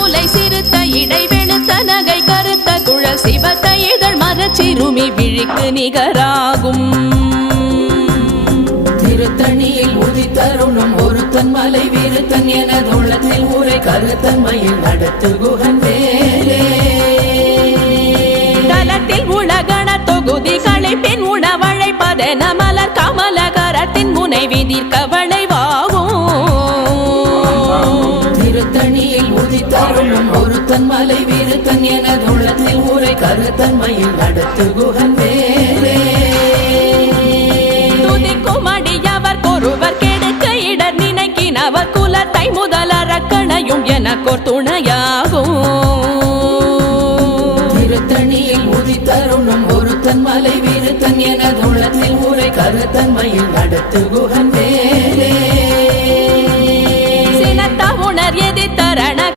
முலை சிறுத்த இடை வெளுத்த நகை கருத்த குழல் சிவத்த இதழ் மரச்சிறுமி விழிக்கு நிகராகும். திருத்தணியில் உதித்தருணும் ஒருத்தன் மலை விருத்தன் என தோளத்தில் ஊரை கருத்தன்மையில் நடத்து குகன் வேலே. தலத்தில் உலகண தொகுதி களைப்பின் உணவழைப்பதென மலர் கமல கரத்தின் முனை விதிர்க்க வளைவாகும். திருத்தணியில் உதித்தருளும் ஒருத்தன் மலை விருத்தன் என தோளத்தில் ஊரை கருத்தன்மையில் நடத்து குகன் வேலே. துதிக்கும் அடியவர் கொருவர் கெடுக்க இடர் நினைக்கினவர் குலத்தை முதலறக்கணையும் எனக்கோர் துணையாகும். திருத்தணியில் உதித்தருளும் ஒருத்தன் மலை விருத்தன் என தோளத்தில் ஊரை கருத்தன்மையில் நடத்து குகன் வேலே.